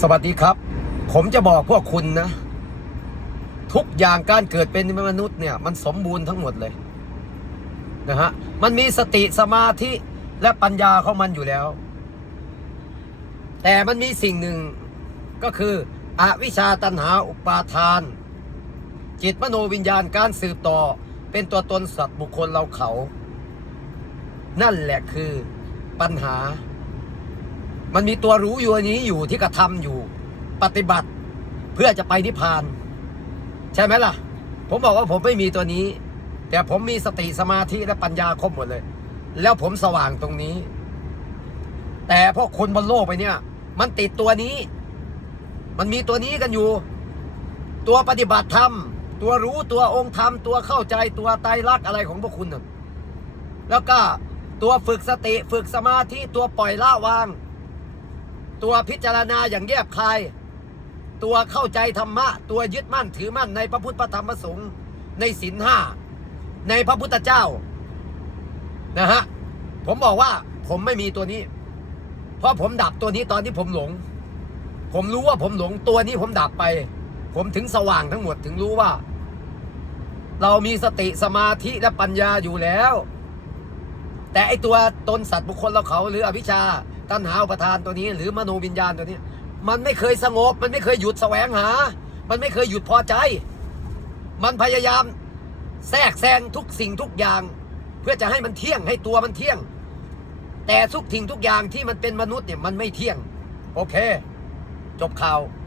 สวัสดีครับ ผมจะบอกพวกคุณนะ ทุกอย่างการเกิดเป็นมนุษย์เนี่ย มันสมบูรณ์ทั้งหมดเลยนะฮะมันมีสติสมาธิและปัญญาของมันอยู่แล้ว แต่มันมีสิ่งหนึ่งก็คืออวิชชาตัณหาอุปาทาน จิตมโนวิญญาณการสืบต่อเป็นตัวตนสัตว์บุคคลเราเขา นั่นแหละคือปัญหา มันมีตัวรู้อยู่อันนี้อยู่ที่กระทำอยู่ ปฏิบัติเพื่อจะไปนิพพาน ใช่ไหมล่ะ ผมบอกว่าผมไม่มีตัวนี้ แต่ผมมีสติสมาธิและปัญญาครบหมดเลย แล้วผมสว่างตรงนี้ แต่พวกคนบนโลกไปเนี่ย มันติดตัวนี้ มันมีตัวนี้กันอยู่ ตัวปฏิบัติธรรม ตัวรู้ตัวองค์ธรรม ตัวเข้าใจตัวไตรลักษณ์อะไรของพวกคุณน่ะแล้วก็ตัวฝึกสติฝึกสมาธิตัวปล่อยละวาง ตัวพิจารณาอย่างแยบคาย ตัวเข้าใจธรรมะ ตัวยึดมั่นถือมั่นในพระพุทธธรรมพระสงฆ์ในศีลห้าในพระพุทธเจ้านะฮะผมบอกว่าผมไม่มีตัวนี้ เพราะผมดับตัวนี้ตอนที่ผมหลง ผมรู้ว่าผมหลงตัวนี้ผมดับไป ผมถึงสว่างทั้งหมดถึงรู้ว่า เรามีสติสมาธิและปัญญาอยู่แล้ว แต่ไอตัวตนสัตว์บุคคลเราเขาหรืออวิชชา ตัณหาอุปทานตัวนี้ หรือมโนวิญญาณตัวนี้ มันไม่เคยสงบ มันไม่เคยหยุดแสวงหา มันไม่เคยหยุดพอใจ มันพยายามแทรกแซงทุกสิ่งทุกอย่าง เพื่อจะให้มันเที่ยงให้ตัวมันเที่ยง แต่ทุกทิ้งทุกอย่างที่มันเป็นมนุษย์เนี่ยมันไม่เที่ยง โอเค จบข่าว